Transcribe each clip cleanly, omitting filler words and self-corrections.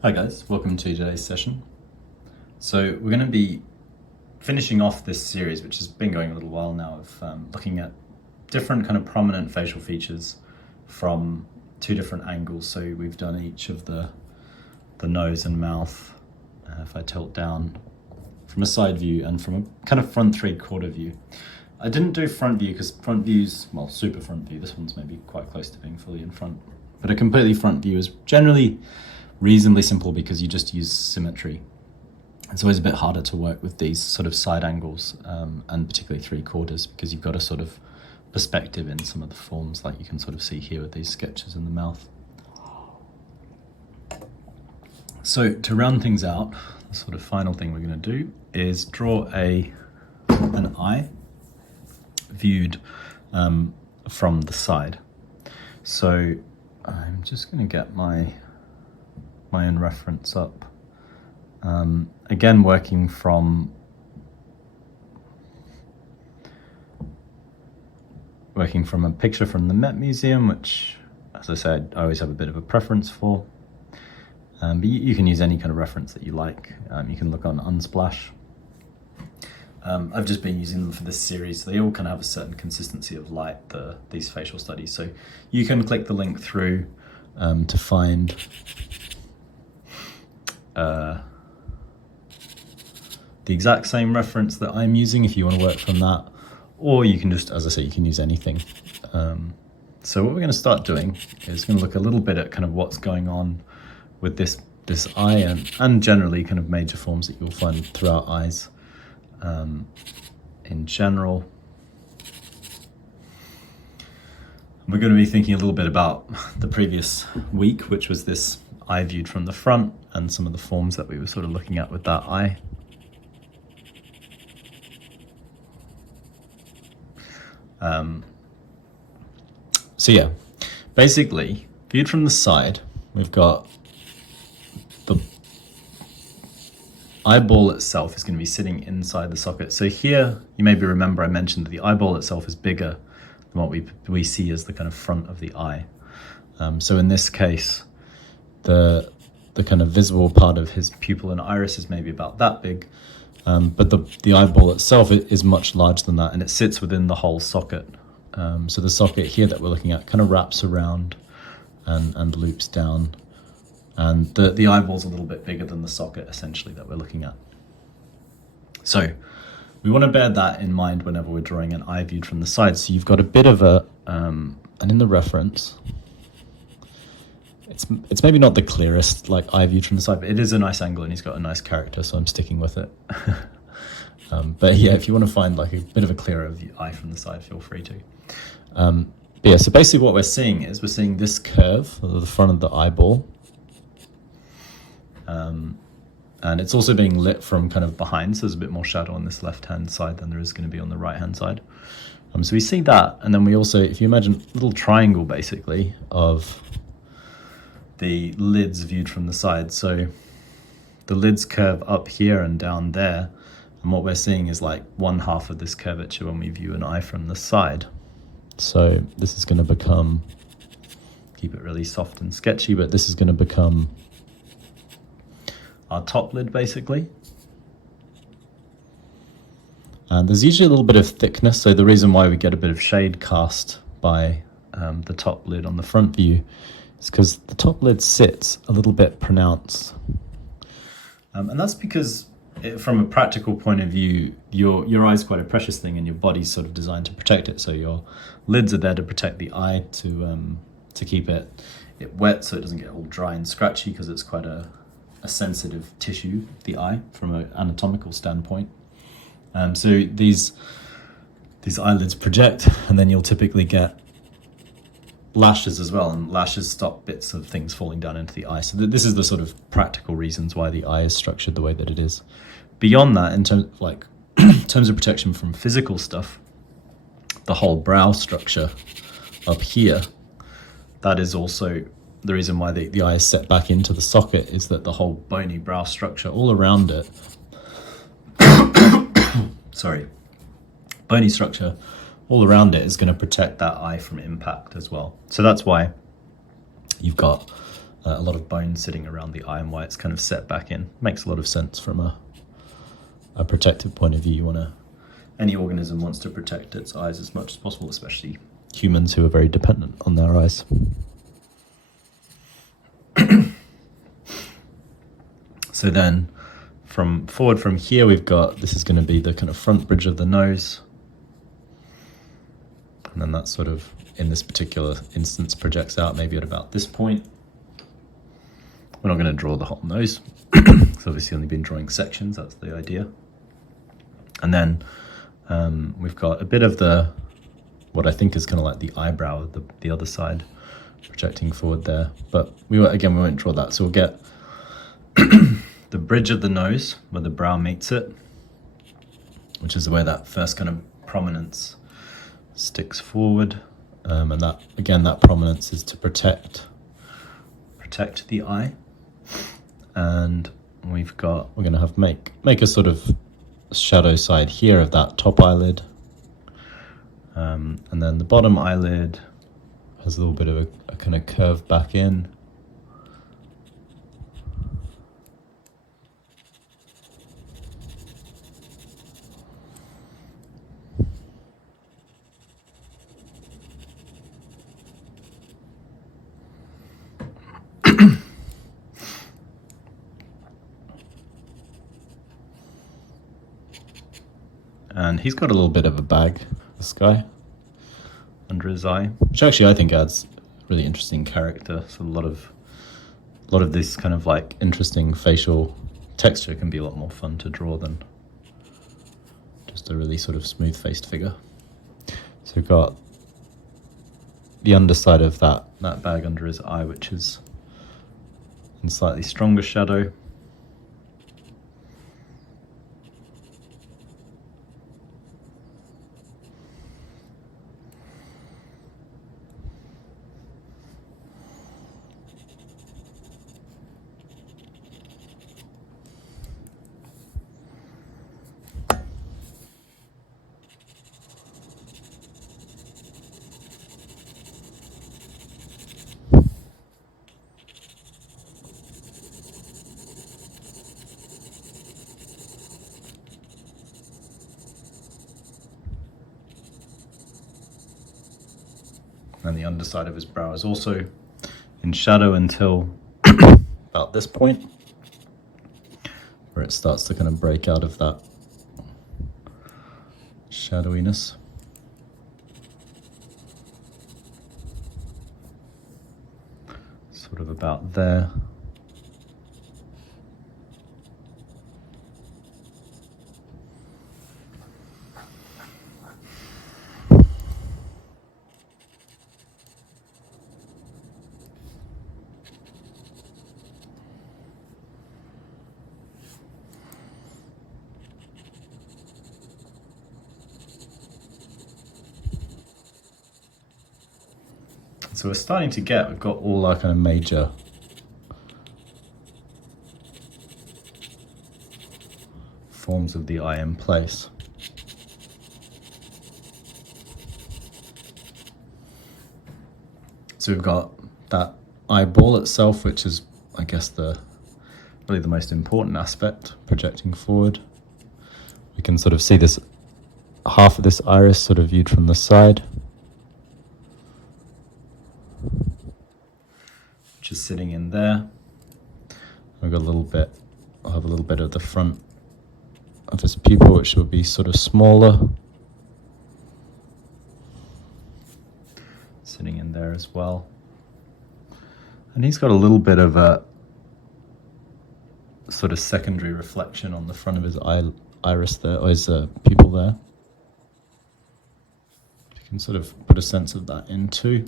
Hi guys, welcome to today's session. So we're going to be finishing off this series, which has been going a little while now, of looking at different kind of prominent facial features from two different angles. So we've done each of the nose and mouth, if I tilt down, from a side view and from a kind of front three-quarter view. I didn't do front view because front view's, well, super front view. This one's maybe quite close to being fully in front. But a completely front view is generally reasonably simple because you just use symmetry. It's always a bit harder to work with these sort of side angles, and particularly three-quarters, because you've got a sort of perspective in some of the forms, like you can sort of see here with these sketches in the mouth. So to round things out, the sort of final thing we're going to do is draw an eye viewed from the side. So I'm just going to get my own reference up. Again, working from a picture from the Met Museum, which, as I said, I always have a bit of a preference for. But you can use any kind of reference that you like. You can look on Unsplash. I've just been using them for this series. They all kind of have a certain consistency of light, these facial studies. So you can click the link through to find the exact same reference that I'm using if you want to work from that, or you can just, as I say, you can use anything. So what we're going to start doing is going to look a little bit at kind of what's going on with this eye and generally kind of major forms that you'll find throughout eyes in general. We're going to be thinking a little bit about the previous week, which was this eye viewed from the front, and some of the forms that we were sort of looking at with that eye. So yeah, basically, viewed from the side, we've got the eyeball itself is going to be sitting inside the socket. So here, you maybe remember I mentioned that the eyeball itself is bigger than what we see as the kind of front of the eye. So in this case, the kind of visible part of his pupil and iris is maybe about that big, but the eyeball itself is much larger than that, and it sits within the whole socket. So the socket here that we're looking at kind of wraps around and loops down, and the eyeball's a little bit bigger than the socket essentially that we're looking at. So we want to bear that in mind whenever we're drawing an eye viewed from the side. So you've got a bit of a, and in the reference, it's maybe not the clearest like eye viewed from the side, but it is a nice angle and he's got a nice character, so I'm sticking with it. But yeah, if you want to find like a bit of a clearer eye from the side, feel free to. But yeah, so basically what we're seeing is we're seeing this curve of the front of the eyeball. And it's also being lit from kind of behind, so there's a bit more shadow on this left-hand side than there is going to be on the right-hand side. So we see that, and then we also, if you imagine a little triangle basically of the lids viewed from the side. So the lids curve up here and down there, and what we're seeing is like one half of this curvature when we view an eye from the side. So this is going to become, keep it really soft and sketchy, but this is going to become our top lid basically. And there's usually a little bit of thickness, so the reason why we get a bit of shade cast by the top lid on the front view is because the top lid sits a little bit pronounced. And that's because from a practical point of view, your eye is quite a precious thing and your body's sort of designed to protect it. So your lids are there to protect the eye, to keep it wet so it doesn't get all dry and scratchy, because it's quite a sensitive tissue, the eye, from an anatomical standpoint. So these eyelids project, and then you'll typically get lashes as well, and lashes stop bits of things falling down into the eye. So this is the sort of practical reasons why the eye is structured the way that it is. Beyond that, in terms of protection from physical stuff, the whole brow structure up here, that is also the reason why the eye is set back into the socket, is that the whole bony brow structure all around it, bony structure all around it is going to protect that eye from impact as well. So that's why you've got a lot of bone sitting around the eye and why it's kind of set back in. Makes a lot of sense from a protective point of view. You want to, any organism wants to protect its eyes as much as possible, especially humans who are very dependent on their eyes. So then forward from here, we've got, this is going to be the kind of front bridge of the nose. And then that sort of, in this particular instance, projects out maybe at about this point. We're not going to draw the whole nose. It's obviously only been drawing sections, that's the idea. And then we've got a bit of the, what I think is kind of like the eyebrow, the other side projecting forward there. But we won't draw that. So we'll get the bridge of the nose where the brow meets it, which is where that first kind of prominence sticks forward. And that, again, that prominence is to protect the eye. And we're going to have make a sort of shadow side here of that top eyelid. And then the bottom eyelid has a little bit of a kind of curve back in. And he's got a little bit of a bag, this guy, under his eye, which actually I think adds really interesting character. So a lot of this kind of like interesting facial texture can be a lot more fun to draw than just a really sort of smooth-faced figure. So we've got the underside of that bag under his eye, which is in slightly stronger shadow. And the underside of his brow is also in shadow until about this point, where it starts to kind of break out of that shadowiness. Sort of about there. So we're starting to we've got all our kind of major forms of the eye in place. So we've got that eyeball itself, which is, I guess, really the most important aspect, projecting forward. We can sort of see this half of this iris sort of viewed from the side, which is sitting in there. I've got I'll have a little bit of the front of his pupil, which will be sort of smaller, sitting in there as well. And he's got a little bit of a sort of secondary reflection on the front of his iris there, or his pupil there. You can sort of put a sense of that in too.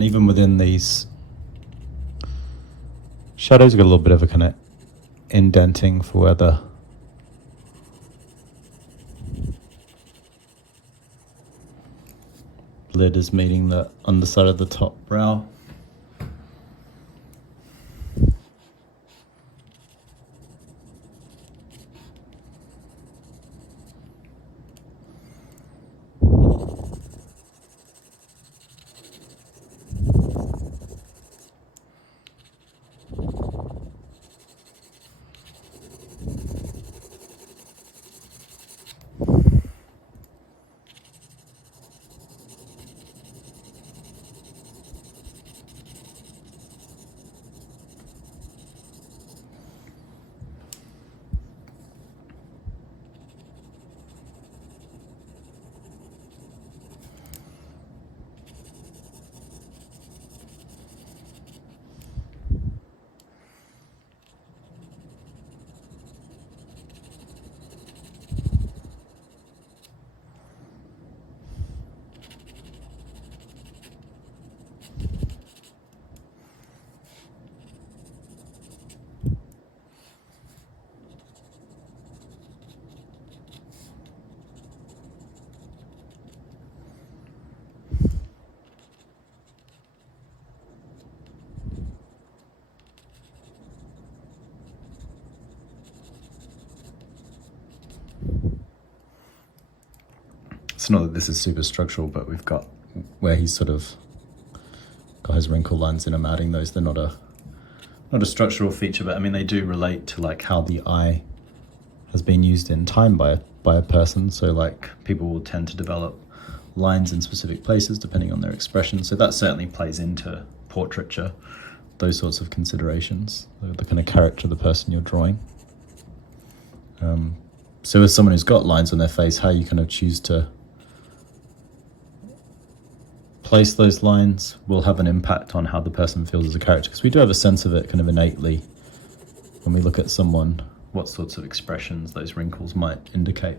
And even within these shadows, you've got a little bit of a kind of indenting for where the lid is meeting the underside of the top brow. It's not that this is super structural, but we've got where he's sort of got his wrinkle lines in. I'm adding those. They're not a structural feature, but I mean they do relate to like how the eye has been used in time by a person. So like people will tend to develop lines in specific places depending on their expression. So that certainly plays into portraiture, those sorts of considerations, the kind of character of the person you're drawing. So as someone who's got lines on their face, how you kind of choose to place those lines will have an impact on how the person feels as a character, because we do have a sense of it kind of innately when we look at someone, what sorts of expressions those wrinkles might indicate.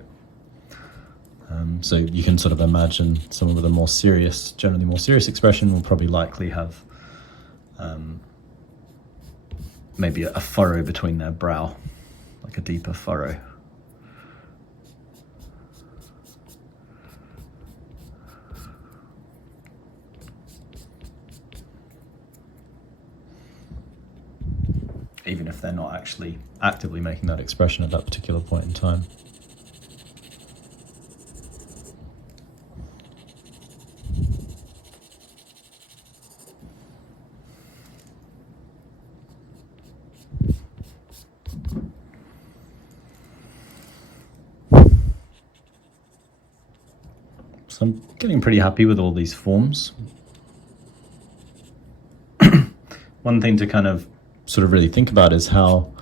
So you can sort of imagine someone with a more serious, generally more serious expression will probably likely have maybe a furrow between their brow, like a deeper furrow. Even if they're not actually actively making that expression at that particular point in time. So I'm getting pretty happy with all these forms. One thing to kind of sort of really think about is how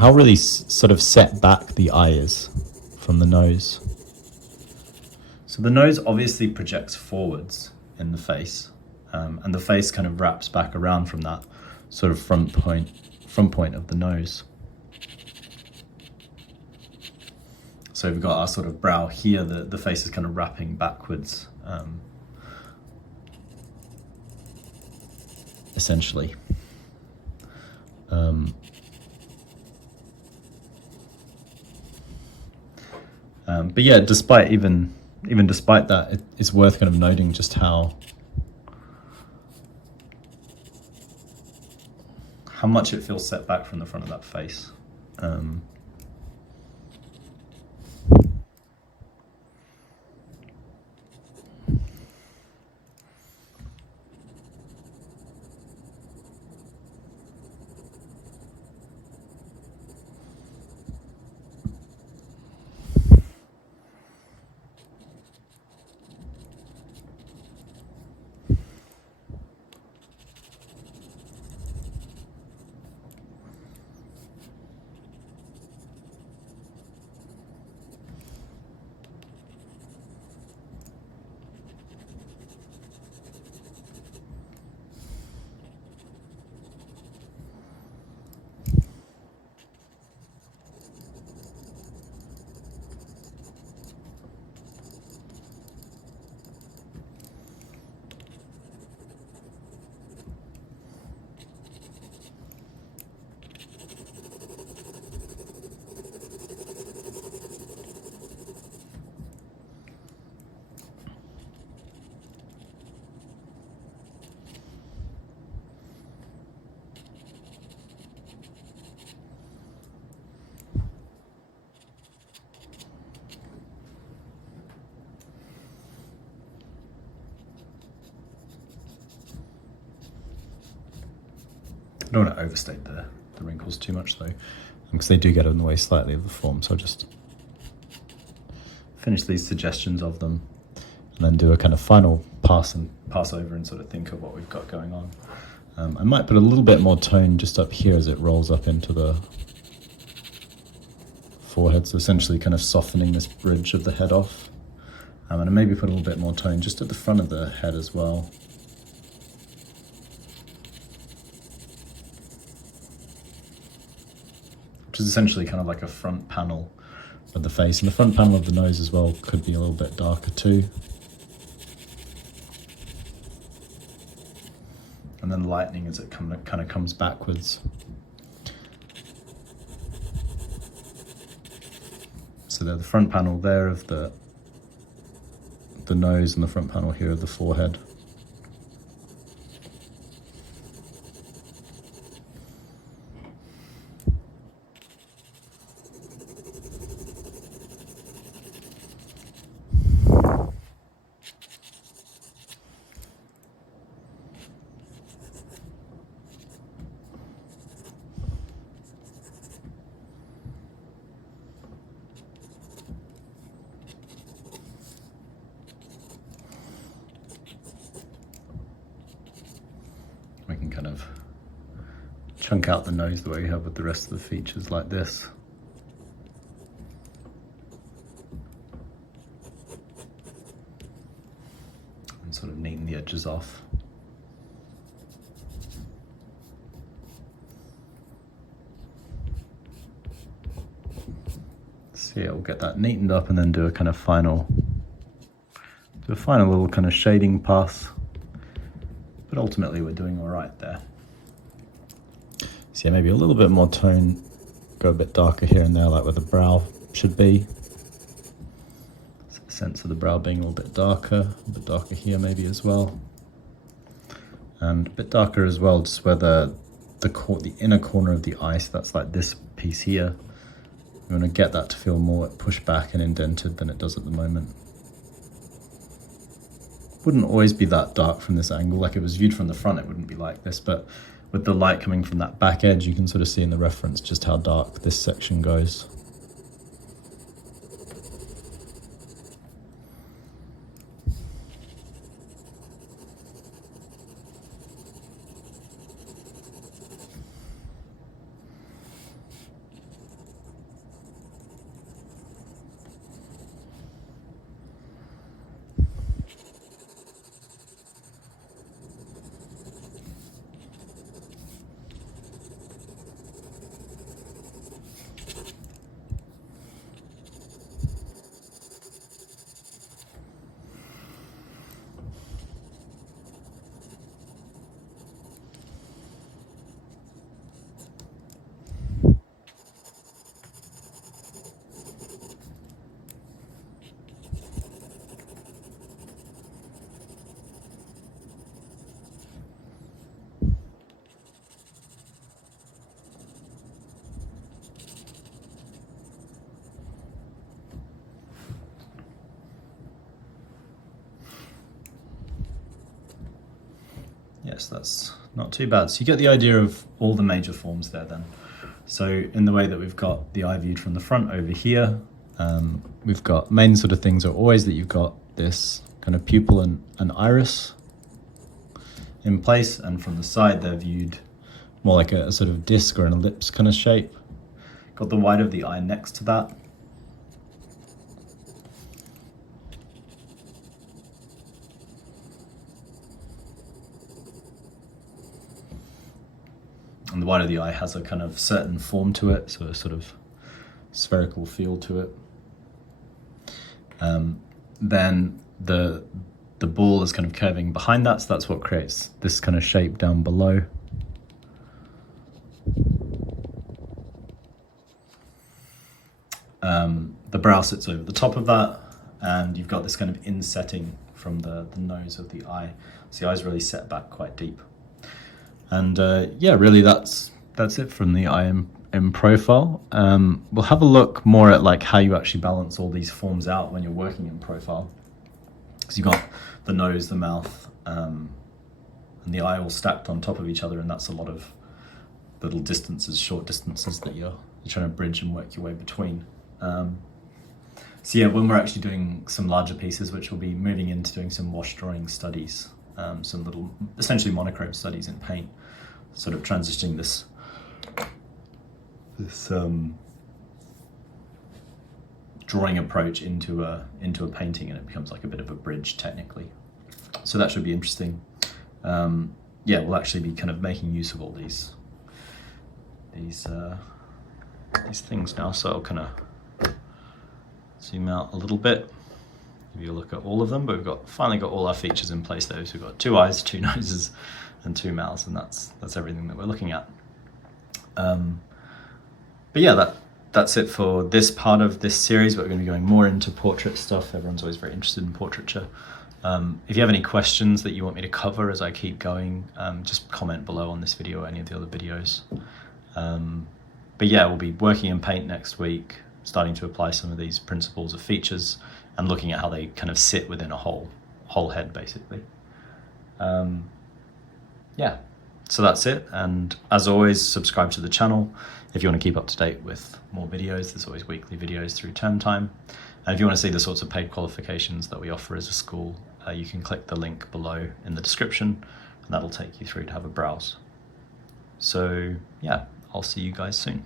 really sort of set back the eye is from the nose. So the nose obviously projects forwards in the face, and the face kind of wraps back around from that sort of front point of the nose. So we've got our sort of brow here, the face is kind of wrapping backwards, essentially. But yeah, despite that, it's worth kind of noting just how much it feels set back from the front of that face. I don't want to overstate the wrinkles too much though, because they do get in the way slightly of the form. So I'll just finish these suggestions of them and then do a kind of final pass over and sort of think of what we've got going on. I might put a little bit more tone just up here as it rolls up into the forehead, so essentially kind of softening this bridge of the head off. And maybe put a little bit more tone just at the front of the head as well. Which is essentially kind of like a front panel of the face, and the front panel of the nose as well could be a little bit darker too. And then lightening as it kind of comes backwards. So the front panel there of the nose and the front panel here of the forehead. We can kind of chunk out the nose the way we have with the rest of the features like this. And sort of neaten the edges off. So yeah, we'll get that neatened up and then do a kind of final little kind of shading pass. But ultimately we're doing all right there. So yeah, maybe a little bit more tone, go a bit darker here and there, like where the brow should be. So the sense of the brow being a little bit darker here maybe as well. And a bit darker as well, just where the inner corner of the eye, so that's like this piece here. We want to get that to feel more pushed back and indented than it does at the moment. Wouldn't always be that dark from this angle. Like, it was viewed from the front, it wouldn't be like this, but with the light coming from that back edge, you can sort of see in the reference just how dark this section goes. Yes, that's not too bad. So you get the idea of all the major forms there then. So in the way that we've got the eye viewed from the front over here, we've got main sort of things are always that you've got this kind of pupil and iris in place, and from the side they're viewed more like a sort of disc or an ellipse kind of shape. Got the white of the eye next to that. And the white of the eye has a kind of certain form to it, so a sort of spherical feel to it. Then the ball is kind of curving behind that, so that's what creates this kind of shape down below. The brow sits over the top of that, and you've got this kind of insetting from the nose of the eye. So the eye's really set back quite deep. And yeah, really that's it from the eye in profile. We'll have a look more at like how you actually balance all these forms out when you're working in profile. Because you've got the nose, the mouth, and the eye all stacked on top of each other, and that's a lot of little distances, short distances that you're trying to bridge and work your way between. So yeah, when we're actually doing some larger pieces, which we'll be moving into doing some wash drawing studies, some little, essentially monochrome studies in paint, sort of transitioning this drawing approach into a painting, and it becomes like a bit of a bridge technically. So that should be interesting. Yeah, we'll actually be kind of making use of all these things now. So I'll kind of zoom out a little bit, give you a look at all of them. But we've finally got all our features in place there. So we've got 2 eyes, 2 noses, and 2 mouths, and that's everything that we're looking at. But yeah, that's it for this part of this series. We're going to be going more into portrait stuff. Everyone's always very interested in portraiture. If you have any questions that you want me to cover as I keep going, just comment below on this video or any of the other videos. But yeah, we'll be working in paint next week, starting to apply some of these principles of features and looking at how they kind of sit within a whole head, basically. Yeah, so that's it. And as always, subscribe to the channel if you want to keep up to date with more videos. There's always weekly videos through term time. And if you want to see the sorts of paid qualifications that we offer as a school, you can click the link below in the description, and that'll take you through to have a browse. So yeah, I'll see you guys soon.